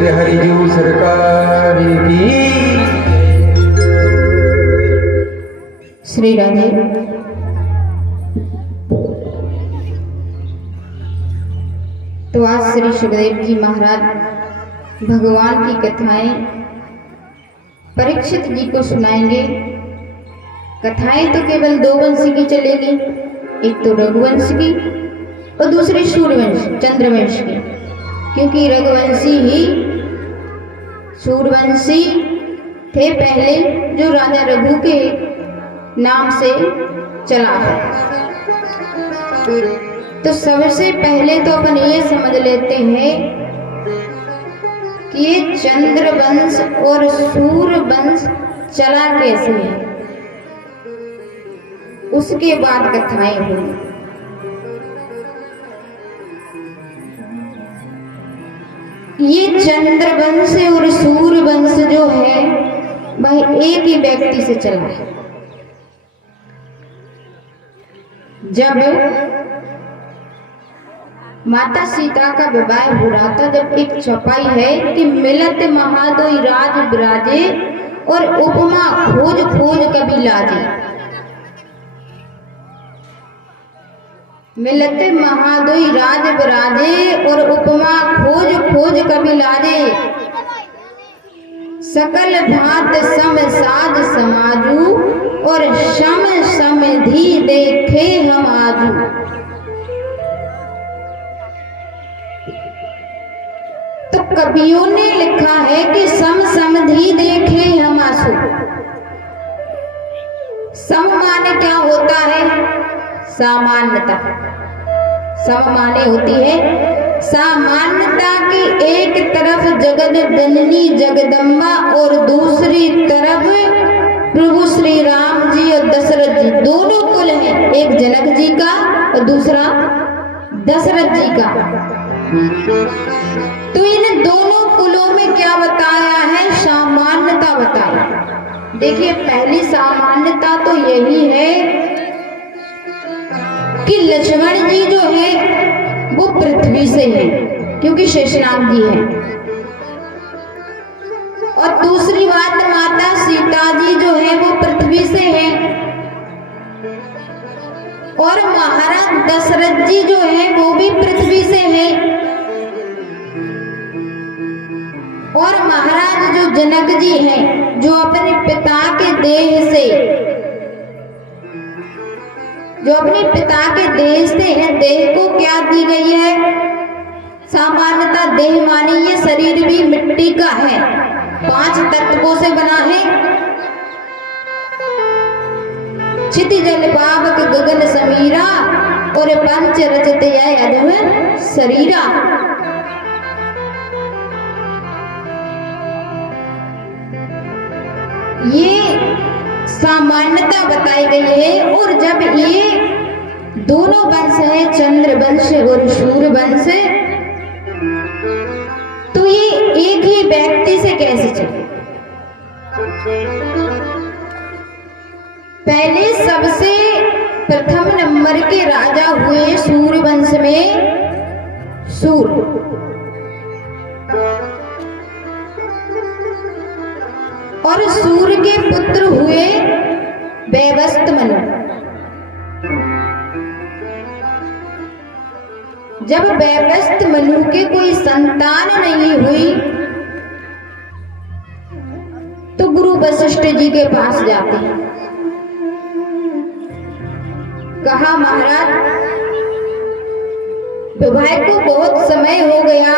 हरिजू सरकार की। श्री राधे। तो आज श्री सुखदेव जी महाराज भगवान की कथाएं परीक्षित जी को सुनाएंगे। कथाएं तो केवल दो वंश की चलेंगी, एक तो रघुवंश की और दूसरी सूर्यवंश चंद्रवंश की, क्योंकि रघुवंशी ही सूर्यवंशी थे पहले, जो राजा रघु के नाम से चला है। तो सबसे पहले तो अपन ये समझ लेते हैं कि ये चंद्रवंश और सूर्यवंश चला कैसे है, उसके बाद कथाएं हुई। ये चंद्रवंश और सूर्यवंश जो है भाई एक ही व्यक्ति से चला है। जब माता सीता का विवाह हो रहा था, जब एक चौपाई है कि मिलत महादोई राज विराजे और उपमा खोज खोज कभी लाजे। मिलत महादोई राज विराजे और उपमा खोज खोज कभी लाजे। सकल भांत सम साज समाजू और सम समधि देखे हम आजू। तो कवियों ने लिखा है कि सम समधि देखे हम आंसू। सम माने क्या होता है? सामान्यता। सम माने होती है सामान्यता की एक तरफ जगत जननी जगदम्बा और दूसरी तरफ प्रभु श्री राम जी और दशरथ जी, दोनों कुल हैं, एक जनक जी का और दूसरा दशरथ जी का। तो इन दोनों कुलों में क्या बताया है? सामान्यता बताया। देखिए, पहली सामान्यता तो यही है कि लक्ष्मण जी जो है वो पृथ्वी से है, क्योंकि शेषनाग जी है। और दूसरी बात, माता सीता जी जो है वो पृथ्वी से है, और महाराज दशरथ जी जो है वो भी पृथ्वी से है, और महाराज जो जनक जी हैं जो अपने पिता के देह से, जो अपने पिता के देह से है, देह को क्या दी गई है? सामान्यता देह मानी ये शरीर भी मिट्टी का है, 5 तत्वों से बना है। क्षिति जल पावक गगन समीरा और पंच रचत अधम शरीरा। ये सामान्यता बताई गई है। और जब ये दोनों वंश है, चंद्र वंश और सूर्य वंश, तो ये एक ही व्यक्ति से कैसे चले? पहले सबसे प्रथम नंबर के राजा हुए सूर्य वंश में सूर्य, और सूर्य के पुत्र हुए वैवस्वत मनु। जब वैवस्वत मनु के कोई संतान नहीं हुई तो गुरु वशिष्ठ जी के पास जाते हैं। कहा, महाराज विवाह को बहुत समय हो गया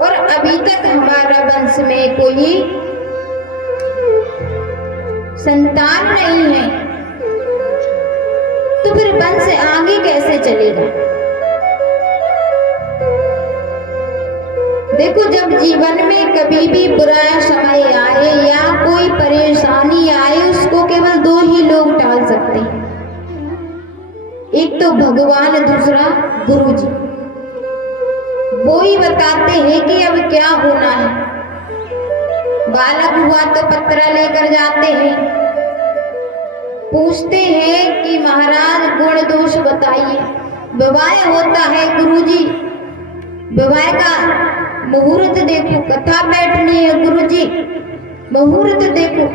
और अभी तक हमारा वंश में कोई संतान नहीं है, तो फिर वंश आगे कैसे चलेगा? देखो, जब जीवन में कभी भी बुरा समय आए या कोई परेशानी आए, उसको केवल 2 ही लोग टाल सकते हैं, एक तो भगवान, दूसरा गुरु जी। वो ही बताते हैं कि अब क्या होना है। बालक हुआ तो पत्र लेकर जाते हैं, पूछते हैं कि महाराज गुण दोष बताइए। विवाह होता है गुरुजी, विवाह का मुहूर्त देखो, कथा बैठनी है गुरुजी, मुहूर्त देखो।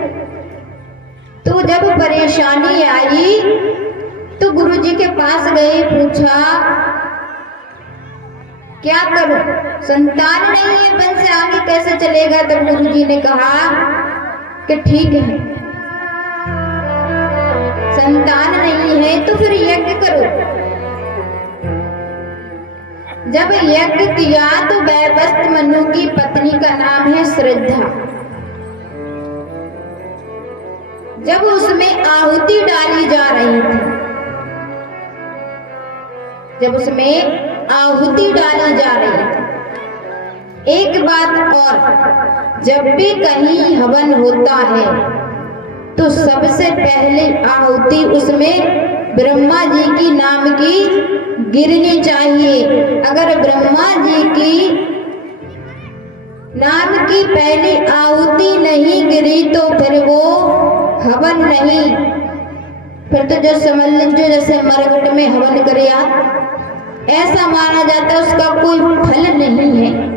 तो जब परेशानी आई तो गुरुजी के पास गए, पूछा क्या करूं, संतान नहीं है, वंश आगे कैसे चलेगा। तब गुरुजी ने कहा कि ठीक है, संतान नहीं है तो फिर यज्ञ करो। जब यज्ञ किया तो वैवस्त्र मनु की पत्नी का नाम है श्रद्धा। जब उसमें आहुति डाली जा रही थी, जब उसमें आहुति डाली जा रही थी। एक बात और, जब भी कहीं हवन होता है तो सबसे पहले आहुति उसमें ब्रह्मा जी की नाम की गिरनी चाहिए। अगर ब्रह्मा जी की नाम की पहली आहुति नहीं गिरी तो फिर वो हवन नहीं, फिर तो जो समझ लीजिए जैसे मरघट में हवन करे ऐसा माना जाता है, उसका कोई फल नहीं है।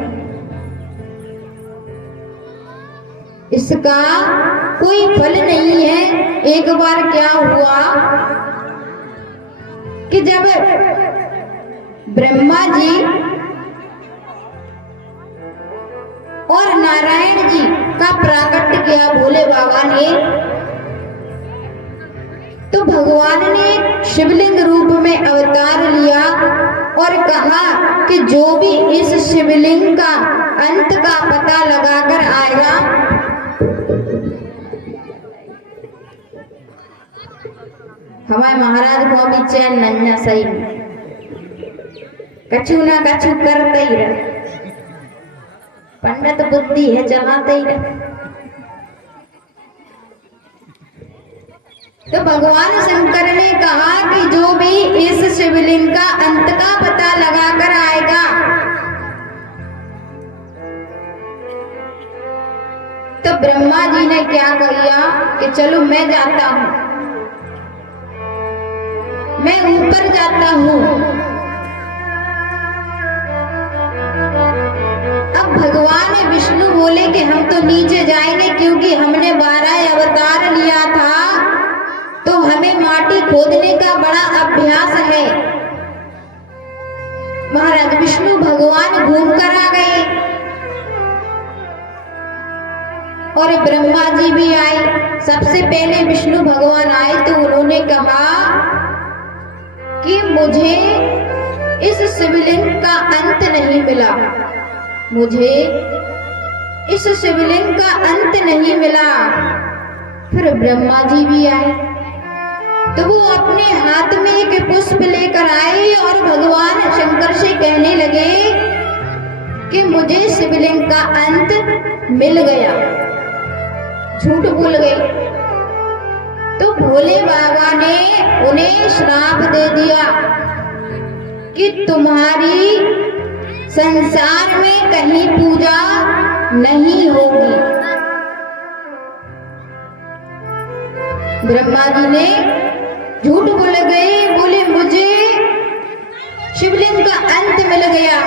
इसका कोई फल नहीं है। एक बार क्या हुआ कि जब ब्रह्मा जी और नारायण जी का प्राकट्य किया भोले बाबा ने, तो भगवान ने शिवलिंग रूप में अवतार लिया और कहा कि जो भी इस शिवलिंग का अंत का पता लगाकर आएगा, हमारे महाराज को भी चैन नन्या सही कछु ना कछु करते ही रहे, पंडित बुद्धि है चलाते ही रहे। तो भगवान शंकर ने कहा कि जो भी इस शिवलिंग का अंत का पता लगाकर आएगा, तो ब्रह्मा जी ने क्या किया कि चलो मैं जाता हूं, मैं ऊपर जाता हूं। अब भगवान विष्णु बोले कि हम तो नीचे जाएंगे, क्योंकि हमने 12 अवतार लिया था तो हमें माटी खोदने का बड़ा अभ्यास है। महाराज विष्णु भगवान घूमकर आ गए और ब्रह्मा जी भी आए। सबसे पहले विष्णु भगवान आए तो उन्होंने कहा कि मुझे इस शिवलिंग का अंत नहीं मिला, मुझे इस शिवलिंग का अंत नहीं मिला। फिर ब्रह्मा जी भी आए तो वो अपने हाथ में एक पुष्प लेकर आए और भगवान शंकर से कहने लगे कि मुझे शिवलिंग का अंत मिल गया, झूठ बोल गए। तो भोले बाबा ने उन्हें श्राप दे दिया कि तुम्हारी संसार में कहीं पूजा नहीं होगी। ब्रह्मा जी ने झूठ बोल गए, बोले मुझे शिवलिंग का अंत मिल गया।